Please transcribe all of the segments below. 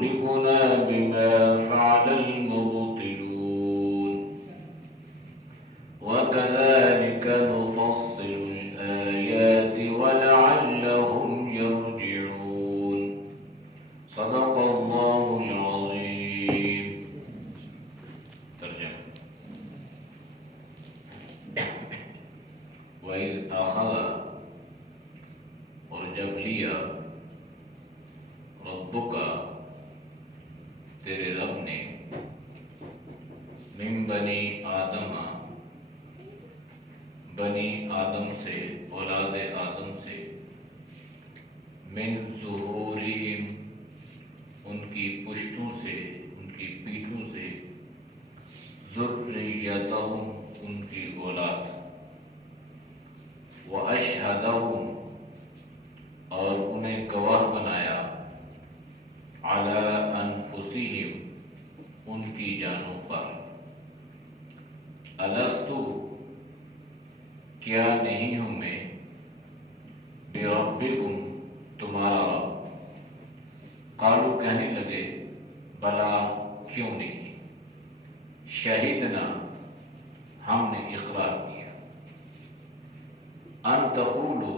أفتهلكنا بما فعل المبطلون وكذلك نفصل الآيات ولعلهم يرجعون صدق الله العظيم. ترجمہ وَإِذْ أَخَذَ اور جب لیا ربک تیرے رب نے من بنی آدم بنی آدم سے اولاد آدم سے من ظہورہم ان کی پشتوں سے ان کی پیٹھوں سے ذریتہم ان کی اولاد واشہدہم اور انہیں گواہ بنایا علی انفسہم ان کی جانوں پر الستو کیا نہیں ہوں میں بربکم تمہارا رب قالو کہنے لگے بلا کیوں نہیں شہیدنا ہم نے اقرار کیا ان تقولو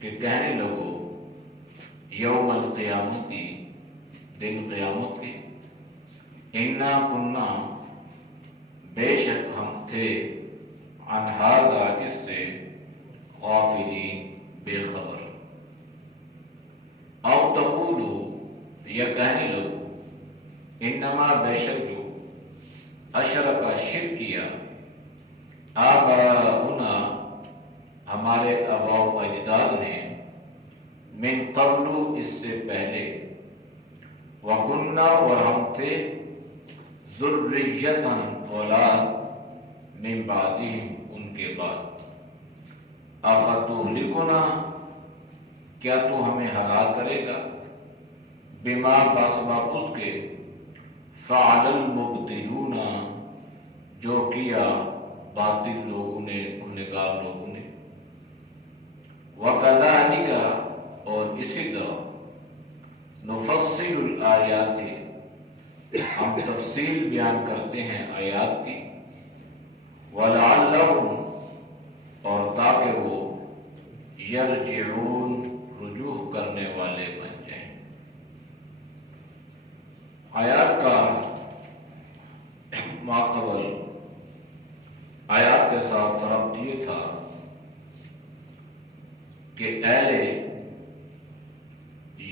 کہ کہنے لگو یوم القیامتی دن قیامت کے انا کننا بے شک ہم تھے عن ھذا اس سے غافلین بے خبر او تقولو یا کہنے لگو انما بے شک جو اشرک شرک کیا آباؤنا ہمارے آباء و اجداد نے من قبل اس سے پہلے وَكُنَّا اور ہم تھے ذُرِّيَّةً اولاد من بعدہم ان کے بعد أَفَتُهْلِكُنَا کیا تو ہمیں ہلاک کرے گا بما بسبب اس کے فعل المبطلون جو کیا باطل لوگوں نے گنہگار لوگوں نے وَكَذَلِكَ اور اسی طرح نفصل الآیات ہم تفصیل بیان کرتے ہیں آیات کی وَلَعَلَّهُمْ اور تاکہ وہ یرجعون رجوع کرنے والے بن جائیں. آیات کا ماقبل آیات کے ساتھ ربط یہ تھا کہ اہل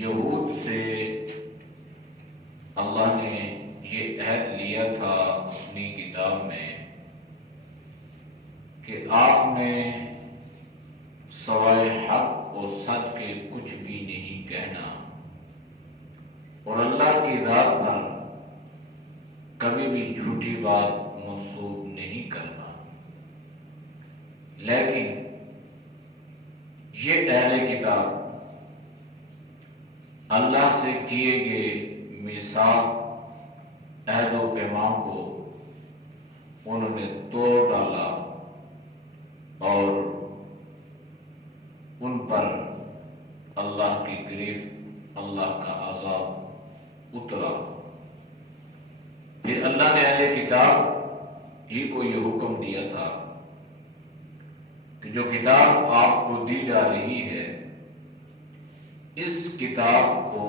یہود سے اللہ نے یہ عہد لیا تھا اپنی کتاب میں کہ آپ نے سوائے حق اور سچ کے کچھ بھی نہیں کہنا اور اللہ کی ذات پر کبھی بھی جھوٹی بات منسوب نہیں کرنا. لیکن یہ اہل کتاب اللہ سے کیے گئے میثاق عہد و پیمان کو انہوں نے توڑ ڈالا اور ان پر اللہ کی گرفت اللہ کا عذاب اترا. پھر اللہ نے اہل کتاب ہی کو یہ حکم دیا تھا کہ جو کتاب آپ کو دی جا رہی ہے اس کتاب کو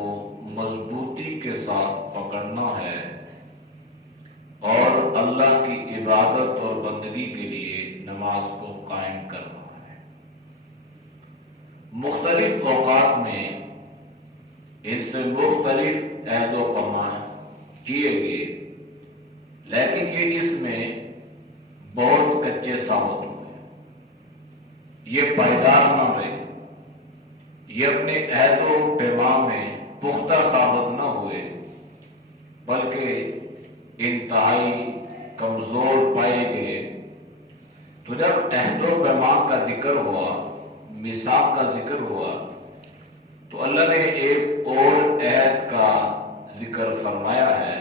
مضبوطی کے ساتھ پکڑنا ہے اور اللہ کی عبادت اور بندگی کے لیے نماز کو قائم کرنا ہے. مختلف اوقات میں ان سے مختلف عہد و پیمان کیے گئے لیکن یہ اس میں بہت کچے ثابت ہوئے. یہ پائیدار نہ رہے, یہ اپنے عہد و پیمان میں پختہ ثابت نہ ہوئے بلکہ انتہائی کمزور پائے گئے. تو جب عہد و پیمان کا ذکر ہوا, میثاق کا ذکر ہوا, تو اللہ نے ایک اور عہد کا ذکر فرمایا ہے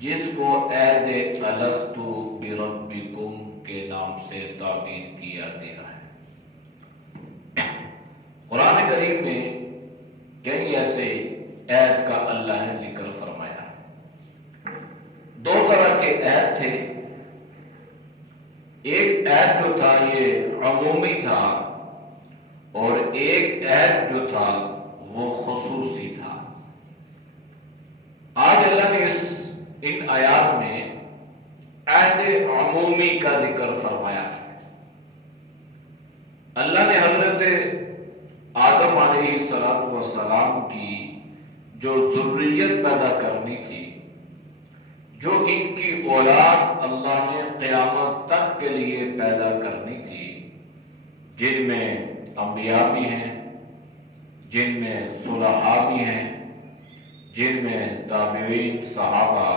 جس کو عہد الست بربکم کے نام سے تعبیر کیا گیا ہے. قرآن کریم میں کئی ایسے عہد کا اللہ نے ذکر فرمایا۔ دو طرح کے عہد تھے، ایک عہد جو تھا یہ عمومی تھا، اور ایک عہد جو تھا وہ خصوصی تھا۔ آج اللہ نے ان آیات میں عہد عمومی کا ذکر فرمایا۔ اللہ نے حضرت آدم علیہ السلام کی جو ذریت پیدا کرنی تھی، جو ان کی اولاد اللہ نے قیامت تک کے لیے پیدا کرنی تھی، جن میں انبیاء بھی ہیں، جن میں صلحاء بھی ہیں، جن میں تابعین صحابہ،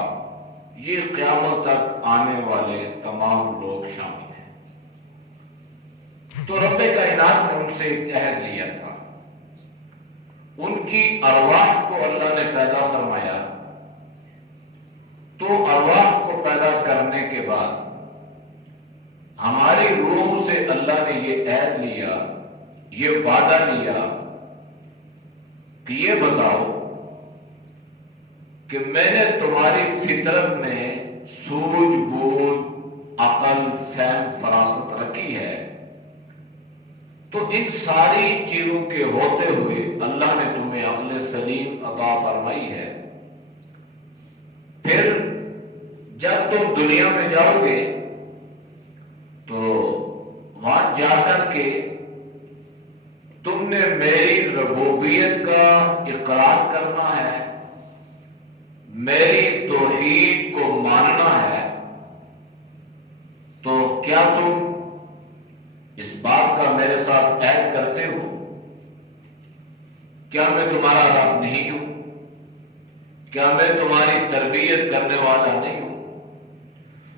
یہ قیامت تک آنے والے تمام لوگ شامل ہیں۔ تو رب کائنات نے ان سے ایک عہد لیا تھا، ان کی ارواح کو اللہ نے پیدا فرمایا۔ تو ارواح کو پیدا کرنے کے بعد ہماری روح سے اللہ نے یہ عہد لیا، یہ وعدہ لیا کہ یہ بتاؤ کہ میں نے تمہاری فطرت میں سوجھ بوجھ، عقل، فہم، فراست رکھی ہے، تو ان ساری چیزوں کے ہوتے ہوئے اللہ نے تمہیں عقل سلیم عطا فرمائی ہے۔ پھر جب تم دنیا میں جاؤ گے تو وہاں جا کر کے تم نے میری ربوبیت کا اقرار کرنا ہے، میری توحید کو ماننا ہے۔ تو کیا تم اس بات کا میرے ساتھ عہد کرتے ہو؟ کیا میں تمہارا رب نہیں ہوں؟ کیا میں تمہاری تربیت کرنے والا نہیں ہوں؟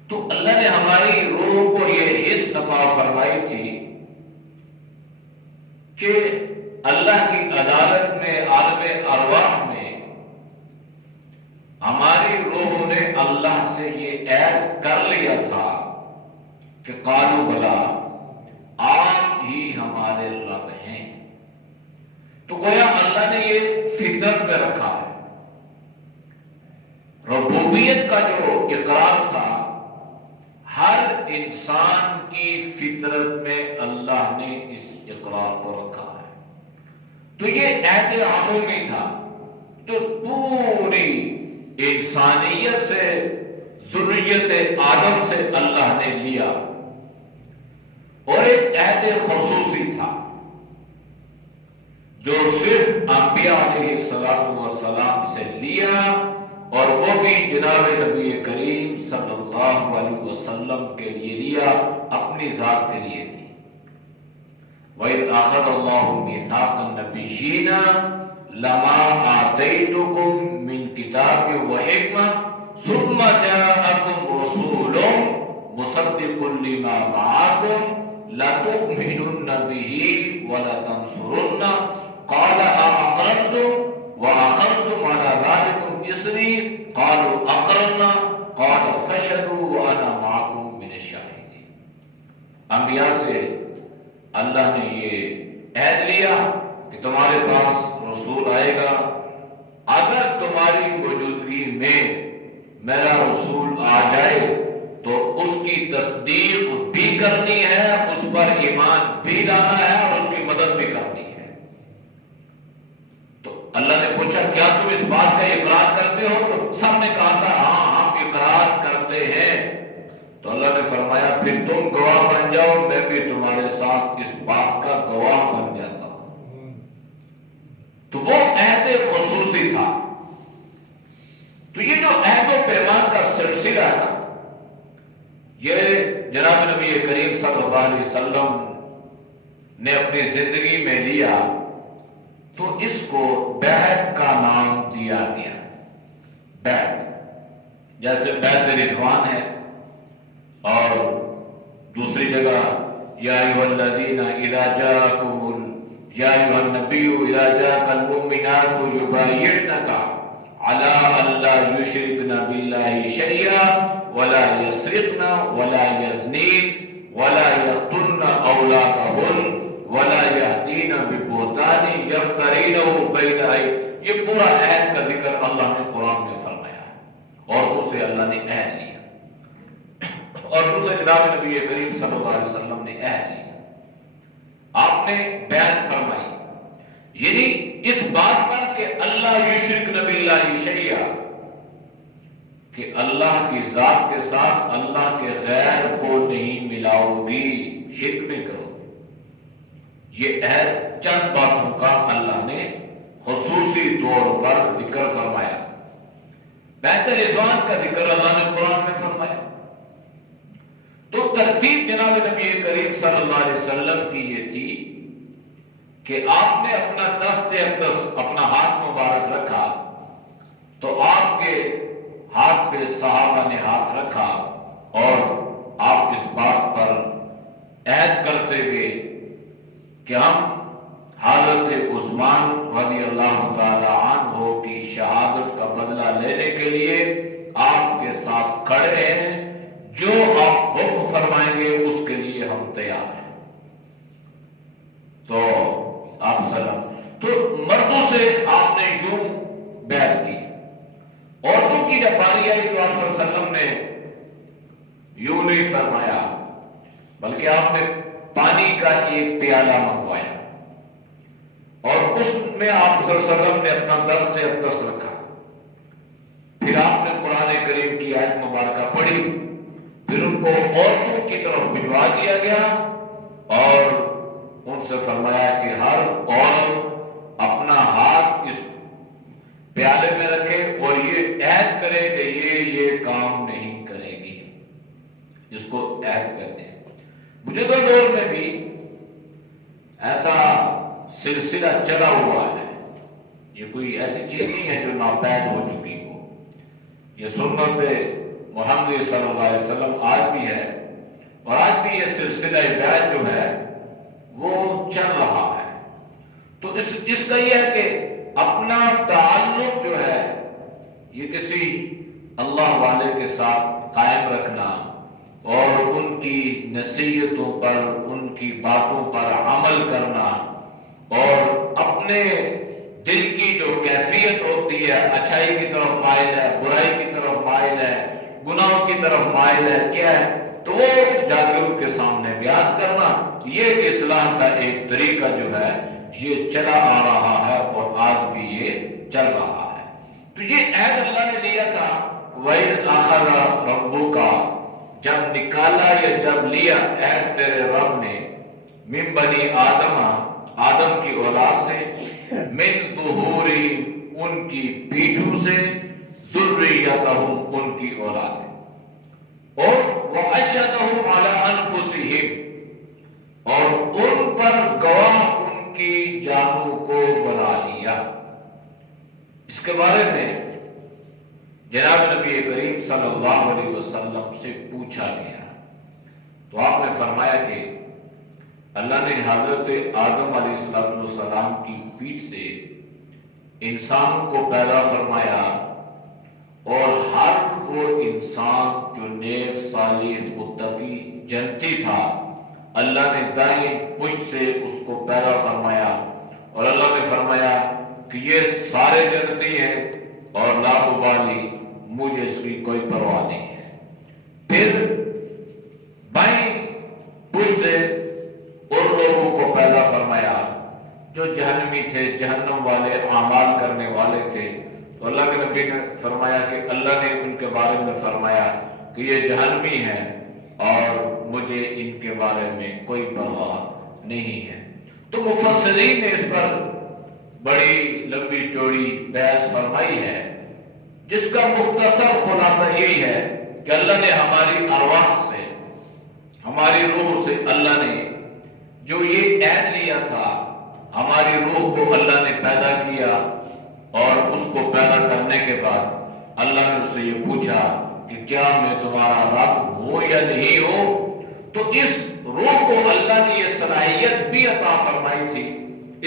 تو اللہ نے ہماری روح کو یہ حس عطا فرمائی تھی کہ اللہ کی عدالت میں، عالم ارواح میں ہماری روح نے اللہ سے یہ عہد کر لیا تھا کہ قالوا بلا، آپ ہی ہمارے رب ہیں۔ تو گویا اللہ نے یہ فطرت میں رکھا ہے۔ ربوبیت کا جو اقرار تھا، ہر انسان کی فطرت میں اللہ نے اس اقرار کو رکھا ہے۔ تو یہ عہد عمومی تھا جو پوری انسانیت سے، ذریت آدم سے اللہ نے لیا، اور ایک عہد خصوصی تھا جو صرف انبیاء علیہ السلام سے لیا، اور وہ بھی جناب نبی کریم صلی اللہ علیہ وسلم کے لیے لیا، اپنی ذات کے لیے نہیں۔ وَإِذْ أَخَذَ اللَّهُ مِيثَاقَ النَّبِيِّينَ لَمَا آتَيْتُكُم مِّن كِتَابٍ وَحِكْمَةٍ ثُمَّ جَاءَكُمْ رَسُولٌ مُصَدِّقٌ لِّمَا مَعَكُمْ لَتُؤْمِنُنَّ بِهِ وَلَتَنصُرُنَّهُ قَالَ أَأَقْرَرْتُمْ وَأَخَذْتُمْ عَلَىٰ ذَٰلِكُمْ إِصْرِي قَالُوا أَقْرَرْنَا قَالَ فَاشْهَدُوا وَأَنَا مَعَكُمْ مِنَ الشَّاهِدِينَ۔ انبیاء سے اللہ نے یہ عہد لیا کہ تمہارے پاس رسول آئے گا، اگر تمہاری موجودگی میں میرا رسول آ جائے تو اس کی تصدیق بھی کرنی ہے، اس پر ایمان بھی لانا ہے، اور اس کی مدد بھی کرنی ہے۔ تو اللہ نے پوچھا کیا تم اس بات کا اقرار کرتے ہو؟ تو سب نے کہا تھا ہاں ہم اقرار کرتے ہیں۔ تو اللہ نے فرمایا پھر تم گواہ بن جاؤ، میں بھی تمہارے ساتھ اس بات کا گواہ بن جاتا ہوں۔ تو وہ عہد خصوصی تھا۔ تو یہ جو عہد و پیمان کا سلسلہ ہے نا، یہ جناب نبی کریم صلی اللہ علیہ وسلم نے اپنی زندگی میں لیا، تو اس کو بیعت کا نام دیا گیا۔ بیعت جیسے بیعت رضوان ہے، اور دوسری جگہ یا ایھا الذین اذا جاءکم یا ایھا النبی اذا جاءک المؤمنات یبایعنک علی ان لا یشرکن باللہ شیئا ولا یسرقن ولا یزنین ولا یقتلن اولادہن ولا یأتین ببہتان یفترینہ بین ایدیہن۔ یہ پورا عہد اللہ نے قرآن میں فرمایا ہے، عورتوں سے اللہ نے عہد لیا، اور دوسرے جناب نبی کریم صلی اللہ علیہ وسلم نے عہد لیا، آپ نے بیعت فرمائی، یعنی اس بات پر کہ اللہ یشرکن باللہ شیئا، کہ اللہ کی ذات کے ساتھ اللہ کے غیر کو نہیں ملاؤ گی، شرک نہیں کرو گی۔ یہ عہد چند باتوں کا اللہ نے خصوصی طور پر ذکر فرمایا۔ بیعت رضوان کا ذکر اللہ نے قرآن میں فرمایا۔ تو ترتیب جناب نبی کریم صلی اللہ علیہ وسلم کی یہ تھی کہ آپ نے اپنا دست اقدس، اپنا ہاتھ مبارک رکھا، تو آپ کے ہاتھ پہ صحابہ نے ہاتھ رکھا، اور آپ اس بات پر عہد کرتے گئے کہ ہم حضرت عثمان رضی اللہ تعالی عنہ کی شہادت کا بدلہ لینے کے لیے آپ کے ساتھ کھڑے ہیں، جو آپ حکم فرمائیں گے اس کے لیے ہم تیار ہیں۔ تو آپ سلام، تو مردوں سے آپ نے یوں بیعت کی، عورتوں کی جب باری آئی تو آپ صلی اللہ علیہ وسلم نے یوں نہیں فرمایا، بلکہ آپ نے پانی کا ایک پیالہ منگوایا، اور اس میں آپ صلی اللہ علیہ وسلم نے اپنا دست اقدس رکھا، پھر آپ نے قرآن کریم کی آیت مبارکہ پڑھی، پھر ان کو عورتوں کی طرف بھجوا دیا گیا، اور ان سے فرمایا کہ ہر عورت اپنا ہاتھ اس پیالے میں رکھے اور یہ عہد کرے کہ یہ کام نہیں کرے گی، جس کو عہد کہتے ہیں۔ موجودہ دور میں بھی ایسا سلسلہ چلا ہوا ہے، یہ کوئی ایسی چیز نہیں ہے جو ناپید ہو چکی ہو، یہ سنت محمد صلی اللہ علیہ وسلم آج بھی ہے، اور آج بھی یہ سلسلہ بیعت جو ہے وہ چل رہا ہے۔ تو اس کا یہ ہے کہ اپنا تعلق جو ہے یہ کسی اللہ والے کے ساتھ قائم رکھنا، اور ان کی نصیحتوں پر، ان کی باتوں پر عمل کرنا، اور اپنے دل کی جو کیفیت ہوتی ہے، اچھائی کی طرف مائل ہے، برائی کی طرف مائل ہے، گناہوں کی طرف مائل ہے، کیا ہے، تو وہ جا کے ان کے سامنے بیان کرنا، یہ اصلاح کا ایک طریقہ جو ہے یہ چلا آ رہا ہے، اور آج بھی یہ چل رہا ہے۔ تو یہ عہد اللہ نے لیا تھا، وَإِذْ أَخَذَ رَبُّكَ، جب نکالا یا جب لیا عہد تیرے رب نے، من بنی آدم کی اولاد سے، من ظہورہم، ان کی پیٹھوں سے، ذریتہم، ان کی اولاد، اور وَأَشْهَدَهُمْ عَلَىٰ أَنفُسِهِمْ، اور ان پر گواہ ان کی جانوں کو بنا لیا۔ اس کے بارے میں جناب نبی کریم صلی اللہ علیہ وسلم سے پوچھا گیا، تو آپ نے فرمایا کہ اللہ نے حضرت آدم علیہ السلام کی پیٹھ سے انسانوں کو پیدا فرمایا، اور ہر وہ انسان جو نیک صالح متقی جنتی تھا، اللہ نے دائیں پشت سے اس کو پیدا فرمایا، اور اللہ نے فرمایا کہ یہ سارے جنتی ہیں، اور لا ابالی، مجھے اس کی کوئی پرواہ نہیں ہے۔ پھر بائیں پشت سے ان لوگوں کو پیدا فرمایا جو جہنمی تھے، جہنم والے اعمال کرنے والے تھے، تو اللہ کے نبی نے فرمایا کہ اللہ نے ان کے بارے میں فرمایا کہ یہ جہنمی ہیں، اور مجھے ان کے بارے میں کوئی پرواہ نہیں ہے۔ تو مفسرین نے اس پر بڑی لمبی چوڑی بحث فرمائی ہے، جس کا مختصر خلاصہ یہی ہے کہ اللہ نے ہماری ارواح سے، ہماری روح سے اللہ نے جو یہ عہد لیا تھا، ہماری روح کو اللہ نے پیدا کیا، اور اس کو پیدا کرنے کے بعد اللہ نے اس سے یہ پوچھا کہ کیا میں تمہارا رب ہوں یا نہیں ہوں، تو اس روح کو اللہ نے یہ صلاحیت بھی عطا فرمائی تھی،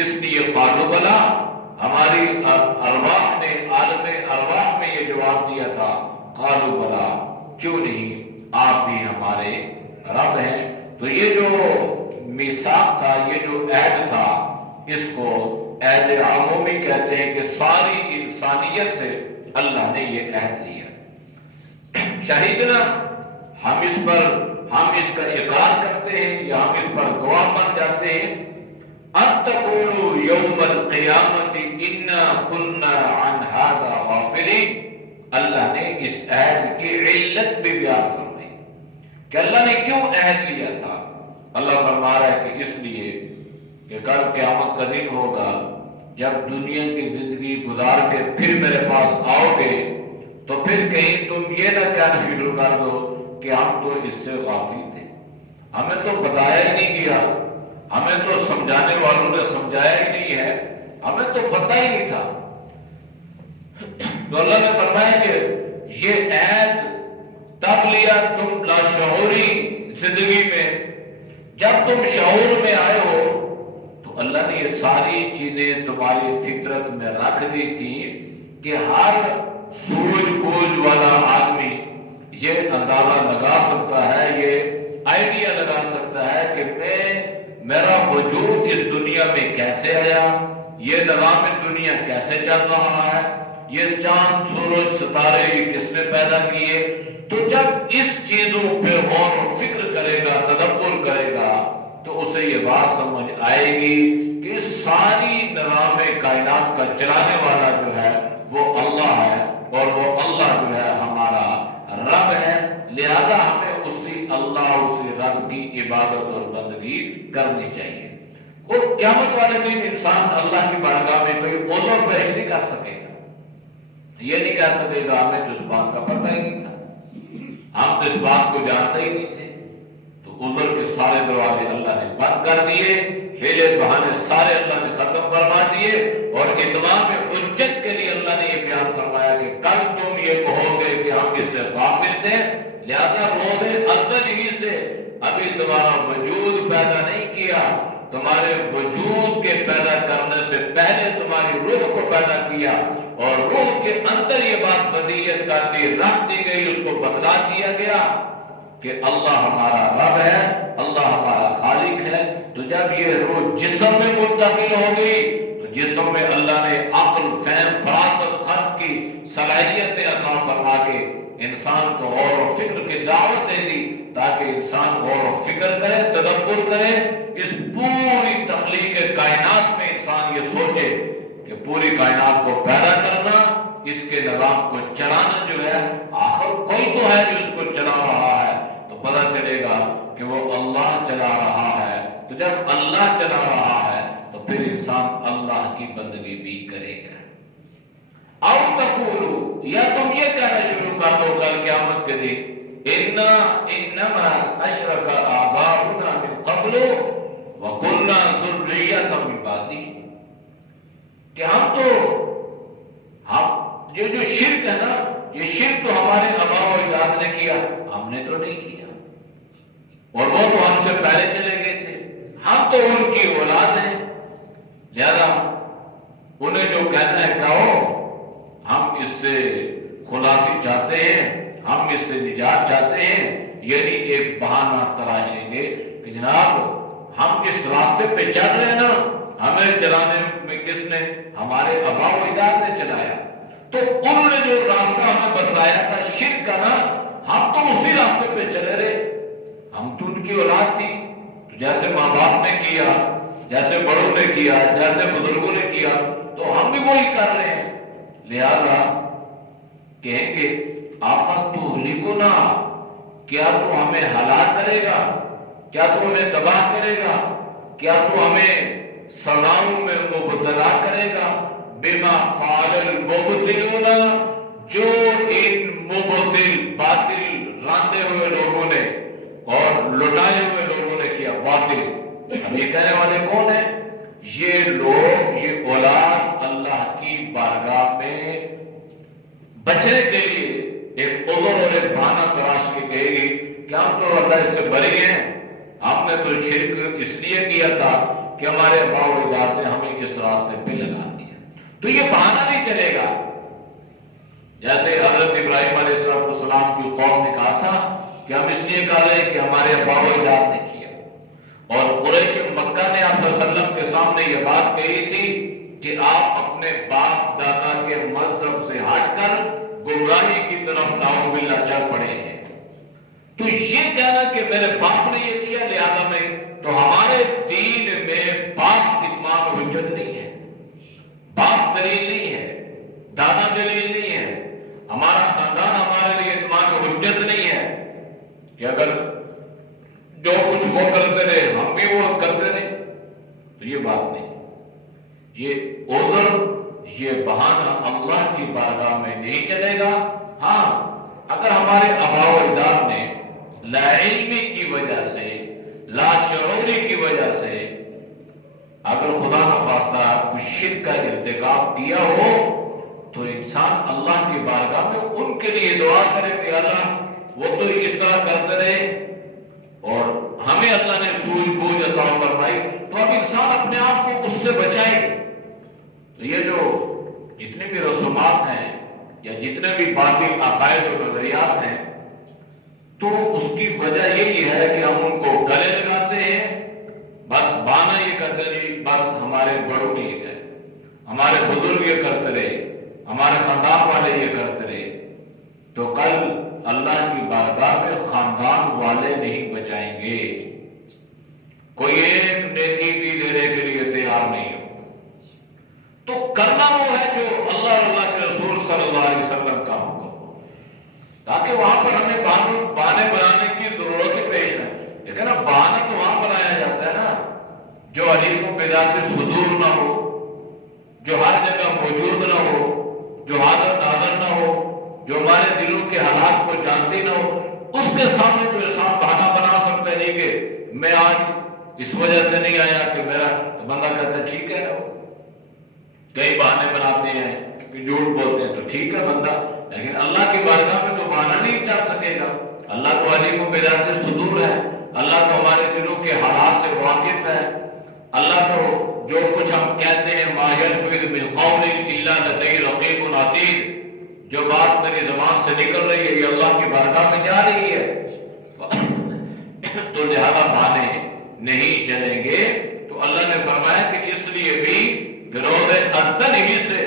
اس لیے قالوا بلا، ہماری ارواح نے، عالم ارواح میں یہ جواب دیا تھا، قالوا بلا، کیوں نہیں، آپ بھی ہمارے رب ہیں۔ تو یہ جو میثاق تھا، یہ جو عہد تھا، اس کو عہد عمومی کہتے ہیں کہ ساری انسانیت سے اللہ نے یہ عہد لیا۔ شہیدنا، ہم اس کا اقرار کرتے ہیں یا ہم اس پر گواہ بن جاتے ہیں۔ ان تقولوا یوم القیامت انا کنا عن ھذا غافلین، اللہ نے اس عہد کی علت بھی بیان فرمائی کہ اللہ نے کیوں عہد لیا تھا۔ اللہ فرما رہا ہے کہ اس لیے کہ کل قیامت کا دن ہوگا، جب دنیا کی زندگی گزار کے پھر میرے پاس آؤ گے تو پھر کہیں تم یہ نہ کہنا شروع کر دو کہ ہم تو اس سے غافل تھے، ہمیں تو بتایا ہی نہیں گیا، ہمیں تو سمجھانے والوں نے سمجھایا ہی نہیں ہے، ہمیں تو پتہ ہی نہیں تھا۔ تو اللہ نے فرمایا کہ یہ عہد تب لیا تم لاشعوری زندگی میں، جب تم شعور میں آئے ہو تو اللہ نے یہ ساری چیزیں تمہاری فطرت میں رکھ دی تھی کہ ہر سوجھ بوجھ والا آدمی یہ اندازہ لگا سکتا ہے، یہ آئیڈیا لگا سکتا ہے کہ میرا وجود اس دنیا میں کیسے آیا، یہ نظام دنیا کیسے چل رہا ہے، یہ چاند سورج ستارے یہ کس نے پیدا کیے۔ تو جب اس چیزوں پہ غور و فکر کرے گا، تدبر کرے گا، تو اسے یہ بات سمجھ آئے گی کہ ساری نظام کائنات کا چلانے والا جو ہے وہ اللہ ہے، اور وہ اللہ جو ہے ہمارا رب ہے، لہذا ہمیں اسی اللہ، اسی رب کی عبادت اور بندگی کرنی چاہیے۔ اور قیامت والے دن انسان اللہ کی بارگاہ میں کوئی عذر پیش نہیں کر سکے گا، یہ نہیں کہہ سکے گا ہمیں تو اس بات کا پتہ ہی نہیں تھا، ہم تو اس بات کو جانتے ہی نہیں تھے۔ تو عذر کے سارے دروازے اللہ نے بند کر دیے، ہیلے بہانے سارے اللہ نے ختم فرما دیے، اور اتمام حجت کے لیے اللہ نے یہ بیان فرمایا کہ کل تم یہ کہو گے کہ ہم اس سے غافل تھے، لہذا روز ازل ہی سے ابھی تمہارا وجود پیدا نہیں کیا، تمہارے وجود کے پیدا کرنے سے پہلے تمہاری روح کو پیدا کیا، اور روح کے اندر یہ بات بدیت کر دی، رکھ دی گئی، اس کو بتلا دیا گیا کہ اللہ ہمارا رب ہے، اللہ ہمارا خالق ہے۔ تو جب یہ روح جسم میں منتقل ہو گئی تو جسم میں اللہ نے عقل، فہم، فراست، خلق کی صلاحیتیں عطا فرما کے انسان کو غور و فکر کی دعوت دے دی، تاکہ انسان غور و فکر کرے، تدبر کرے، اس پوری تخلیق کائنات میں انسان یہ سوچے کہ پوری کائنات کو پیدا کرنا، اس کے نظام کو چلانا جو ہے، آخر کوئی تو ہے جو اس کو چلا رہا ہے، تو پتہ چلے گا کہ وہ اللہ چلا رہا ہے۔ تو جب اللہ چلا رہا ہے تو پھر انسان اللہ کی بندگی بھی کرے گا۔ او تقولوا، یا تم یہ کہنا شروع کر دو کل قیامت کے دن، انما اشرک آباؤنا من قبل وکنا ذریۃ من بعدہ، کہ یہ جو شرک ہے نا، یہ شرک تو ہمارے آباء و اجداد نے کیا، ہم نے تو نہیں کیا، اور وہ تو ہم سے پہلے چلے گئے تھے، ہم تو ان کی اولاد ہیں، لہذا انہیں جو کہنا ہے کہو، ہم اس سے خلاصی چاہتے ہیں، ہم اس سے نجات چاہتے ہیں، یعنی ایک بہانہ تراشیں گے کہ جناب ہم جس راستے پہ چل رہے ہیں نا، ہمیں چلانے میں کس نے؟ ہمارے آباء و اجداد نے چلایا، تو انہوں نے جو راستہ ہمیں بتلایا تھا شرک کا نا، ہم تو اسی راستے پہ چلے رہے، ہم تو ان کی اولاد تھی، تو جیسے ماں باپ نے کیا، جیسے بڑوں نے کیا، جیسے بزرگوں نے کیا، تو ہم بھی وہی کر رہے ہیں، لہذا کہیں گے آفت تہلکنا، کیا تو ہمیں ہلاک کرے گا، کیا تو ہمیں تباہ کرے گا، کیا تو ہمیں سزاؤں میں مبتلا کرے گا، بما فعل المبطلون، جو ان مبطل، باطل راندے ہوئے لوگوں نے اور لٹائے ہوئے لوگوں نے کیا باطل۔ اب یہ کہنے والے کون ہیں؟ یہ لوگ، یہ اولاد اللہ کی بارگاہ میں بچنے کے لیے ایک عذر اور ایک بہانہ تراش کے کہے گی کہ ہم تو اللہ سے بری ہیں، ہم نے تو شرک اس لیے کیا تھا کہ ہمارے آباء و اجداد نے ہمیں اس راستے پہ لگا دیا، تو یہ بہانہ نہیں چلے گا۔ جیسے حضرت ابراہیم علیہ السلام کی قوم نے کہا تھا کہ ہم اس لیے کہہ رہے ہیں کہ ہمارے آباء و اجداد نے کیا، اور قریش مکہ نے آپ صلی اللہ علیہ وسلم کے سامنے یہ بات کہی تھی کہ آپ اپنے باپ دادا کے مذہب سے ہٹ کر گمراہی کی طرف نعوذ باللہ چل پڑے ہیں، تو یہ کہنا کہ میرے باپ نے یہ کیا لہذا میں، تو ہمارے دین میں باپ اتمام حجت نہیں ہے، باپ دلیل نہیں ہے، دادا دلیل نہیں ہے، ہمارا خاندان ہمارے لیے اتمام حجت نہیں ہے کہ اگر جو کچھ وہ کرتے رہے ہم بھی وہ کرتے رہے، تو یہ بات نہیں، یہ عذر، یہ بہانہ اللہ کی بارگاہ میں نہیں چلے گا۔ ہاں اگر ہمارے آباء و اجداد نے لا علمی کی وجہ سے، لا شعوری کی وجہ سے اگر خدا نخواستہ کچھ شرک کا ارتکاب کیا ہو، تو انسان اللہ کی بارگاہ میں ان کے لیے دعا کرے کہ اللہ وہ تو اس طرح کرتے رہے اور ہمیں اللہ نے سوجھ بوجھ عطا فرمائی، تو اب انسان اپنے آپ کو اس سے بچائے۔ تو یہ جو جتنے بھی رسومات ہیں یا جتنے بھی باطل عقائد و نظریات ہیں، تو اس کی وجہ یہی ہے کہ ہم ان کو گلے لگاتے ہیں، بس بہانہ یہ کرتے رہے، بس ہمارے بڑوں نے یہ کہے، ہمارے بزرگ یہ کرتے رہے، ہمارے خاندان والے یہ کرتے رہے، تو کل اللہ کی بارگاہ میں خاندان والے نہیں بچائیں گے، کوئی ایک نیکی بھی دینے کے لیے تیار نہیں ہو، تو کرنا وہ ہے جو اللہ اور اللہ کے رسول صلی اللہ علیہ وسلم کا حکم ہو، تاکہ وہاں پر ہمیں بہانے بنانے کی ضرورت ہی پیش ہے۔ لیکن اب بہانہ تو وہاں بنایا جاتا ہے نا جو علیکم بذات صدور نہ ہو، جو ہر جگہ موجود نہ ہو، جو حاضر ناظر نہ ہو، جو ہمارے دلوں کے حالات کو جانتی نہ ہو، اس کے سامنے تو انسان بہانہ بنا سکتا ہے، نہیں کہ میں آج اس وجہ سے نہیں آیا کہ میرا، بندہ کہتا ہے ٹھیک ہے، کئی بہانے بناتے ہیں کہ جھوٹ بولتے ہیں، تو ٹھیک ہے بندہ، لیکن اللہ کی بارگاہ میں تو بہانہ نہیں چل سکے گا۔ اللہ تو علیم بذات صدور ہے، اللہ تو ہمارے دلوں کے حالات سے واقف ہے، اللہ تو جو کچھ ہم کہتے ہیں ما یلفظ من قول الا لدیہ رقیب عتید، جو بات میری زبان سے نکل رہی ہے یہ اللہ کی بارگاہ میں جا رہی ہے، تو لہذا بہانے نہیں چلیں گے۔ تو اللہ نے فرمایا کہ اس لیے بھی روز ازل ہی سے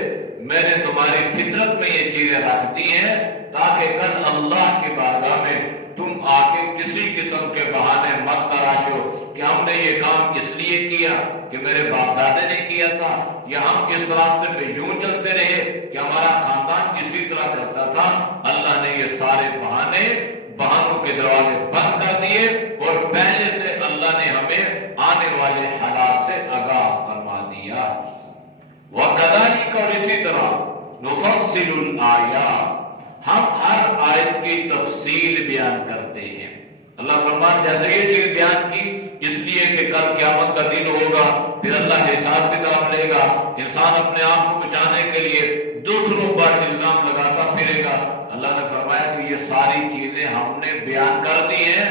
میں نے تمہاری فطرت میں یہ چیزیں رکھ دی ہیں تاکہ کل اللہ کی بارگاہ میں تم آ کے کسی قسم کے بہانے مت تراشو کہ ہم نے یہ کام اس لیے کیا کہ میرے باپ دادے نے کیا تھا، یا ہم اس راستے پہ یوں چلتے رہے کہ ہمارا خاندان اسی طرح کرتا تھا۔ اللہ نے یہ سارے بہانوں کے دروازے بند کر دیے اور پہلے سے اللہ نے ہمیں آنے والے حالات سے آگاہ فرما دیا۔ وَكَذَلِكَ، اور اسی طرح نُفَصِّلُ الْآيَاتِ، ہم ہر آیت کی تفصیل بیان کرتے ہیں۔ اللہ فرمان جیسے یہ چیز بیان کی اس لیے کہ کل قیامت کا دن ہوگا، پھر اللہ حساب کتاب لے گا، انسان اپنے آپ کو بچانے کے لیے دوسروں پر الزام لگاتا پھرے گا۔ اللہ نے فرمایا کہ یہ ساری چیزیں ہم نے بیان کر دی ہیں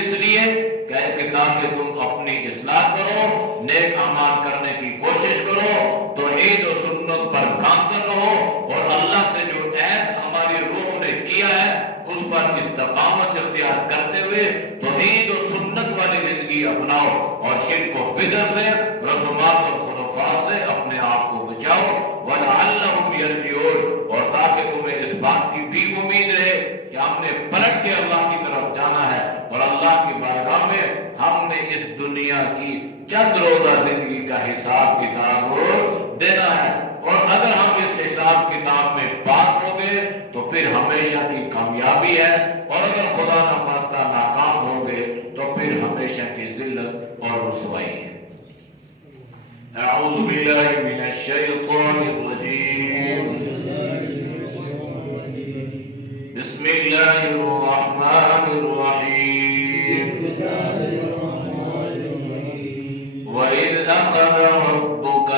اس لیے کہ تاکہ تم اپنی اصلاح کرو، نیک اعمال کرنے کی کوشش کرو، توحید و سنت پر گامزن رہو، اور اللہ سے جو عہد ہماری روح نے کیا ہے اس پر استقامت اختیار کرتے ہوئے توحید و سنت والی زندگی اپناؤ، اور شرک و بدعت سے، رسومات اور خرافات سے اپنے آپ کو بچاؤ۔ وَلَعَلَّهُمْ يَرْجِعُونَ، اور تاکہ تمہیں اس بات کی بھی امید رہے کہ ہم نے پلٹ کے اللہ کی طرف جانا ہے اور اللہ کی بارگاہ میں ہم نے اس دنیا کی چند روزہ زندگی کا حساب کتاب دینا ہے، اور اگر ہم اس حساب کتاب میں پاس ہو گئے تو پھر ہمیشہ کی کامیابی ہے، اور اگر خدا نخواستہ ناکام ہو گئے تو پھر ہمیشہ کی ذلت اور رسوائی ہے۔ اعوذ باللہ من الشیطان الرجیم، بسم اللہ الرحمن الرحیم، وَإِذْ أَخَذَ رَبُّكَ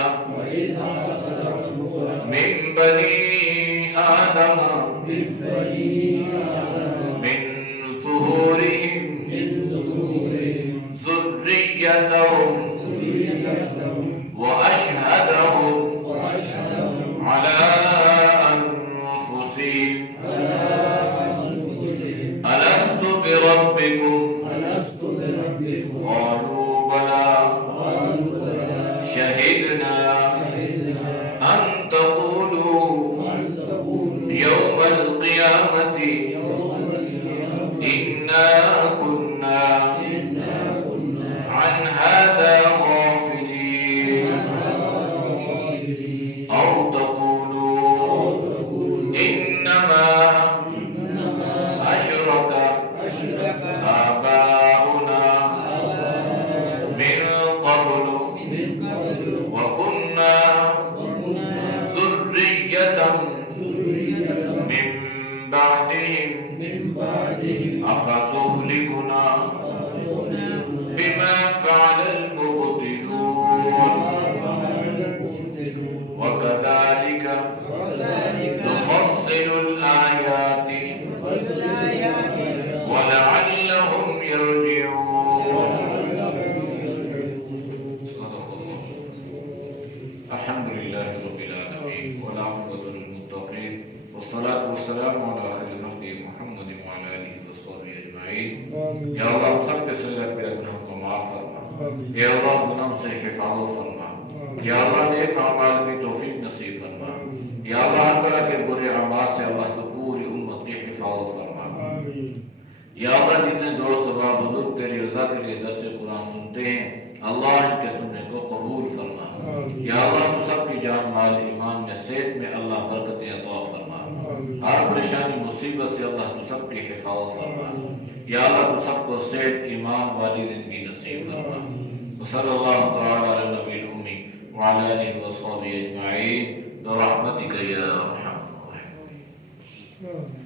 مِنْ بَنِي آدَمَ مِنْ ظُهُورِهِمْ ذُرِّيَّتَهُمْ وَأَشْهَدَهُمْ عَلَىٰ أَنفُسِهِمْ أَلَسْتُ بِرَبِّكُمْ قَالُوا بَلَىٰ شَهِدْنَا والسلام على خير خلق محمد وعلى آله وصحبه أجمعين. یا اللہ ہم سب کے صغیر کے گناہ کو معاف فرما. یا اللہ گناہوں سے حفاظت فرما. یا اللہ نیک اعمال کی توفیق نصیب فرما. یا اللہ ہر طرح کے برے اعمال سے اللہ تو پوری امت کی حفاظت فرما. یا اللہ جتنے دوست و بزرگ تیری رضا کے لیے درس قرآن سنتے ہیں اللہ ان کے سننے کو قبول فرما. یا اللہ تو سب کی جان مال ایمان میں صحت میں اللہ برکت عطا فرما. ہر پریشانی مصیبت سے اللہ تو سب کی حفاظت فرما. یا اللہ تو سب کو صحت ایمان والی زندگی نصیب فرما. صلی اللہ تعالی علی نبی الامی وعلی آلہ وصحبہ اجمعین برحمتک یا ارحم الراحمین.